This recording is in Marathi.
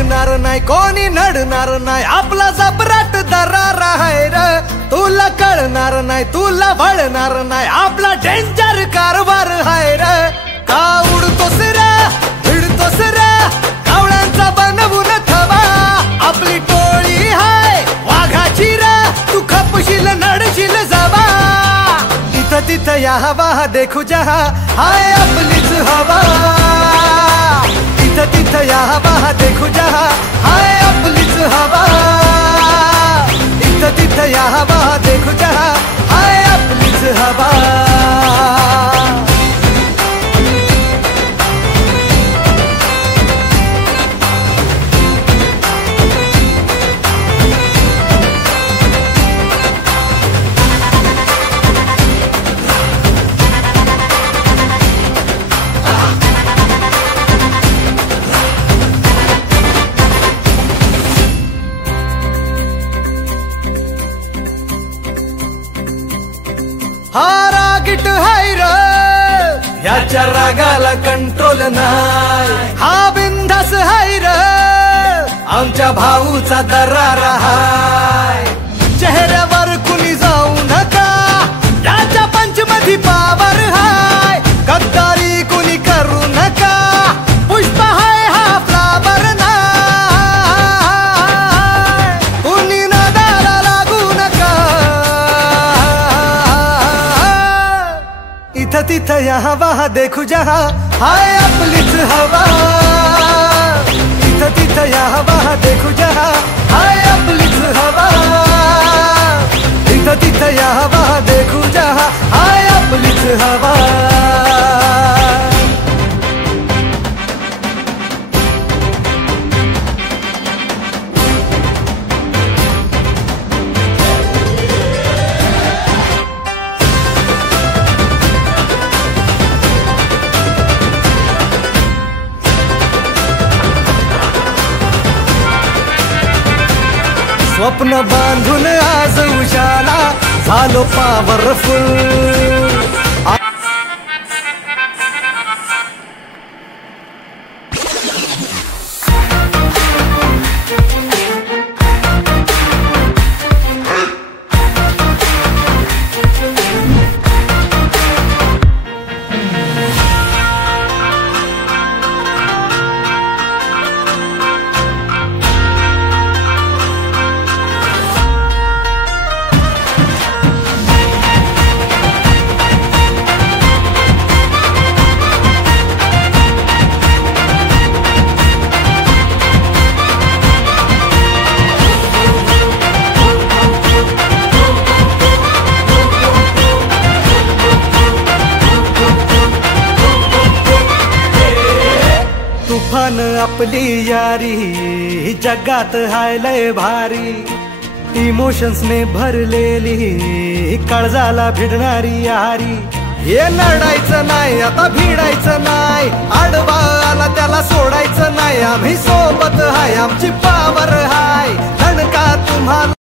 पडणार नाही कोणी नडणार नाही आपला जबराट दरार आहे र तुला कळणार नाही तुला वळणार नाही आपला डेंजर कारभार आहे र का उडतोस रे भिडतोस रे कावळ्यांचा बनवून थवा आपली टोळी हाय वाघाची रे तू खपशील नडशील जबा इथं तिथं या हवा देखू जहा हाय आपलीच हवा इथं तिथं या हवा देखू जहा हाय आपलीच हवा इथं तिथं या हवा देखू जहा हाय आपलीच हवा हा रागीट हाय र ह्याच्या रागाला कंट्रोल नाही हा बिंदास हाय र आमच्या भाऊचा दरार हाय चेहऱ्यावर कुणी जाऊ नका याच्या पंचमधी पावर हाय गद्दारी कुणी करू नका पुष्प हाय हा फ्लावर नाही कुणी नादाला लागू नका इथं तिथं या हवा देखू जहा हाय आपलीच हवा इथं तिथं या हवा देखू जहा हाय आपलीच हवा इथं तिथं या हवा देखू जहा हाय आपलीच हवा स्वप्न बांधून आज उशाला झालो पॉवरफुल तुफान आपली यारी जगात हाय लय भारी इमोशन्स ने भरलेली काळजाला भिडणारी यारी हे नडायचं नाही आता भिडायचं नाही आडवा आला त्याला सोडायचं नाही आम्ही सोबत हाय आमची पावर हाय धनका तुम्हाला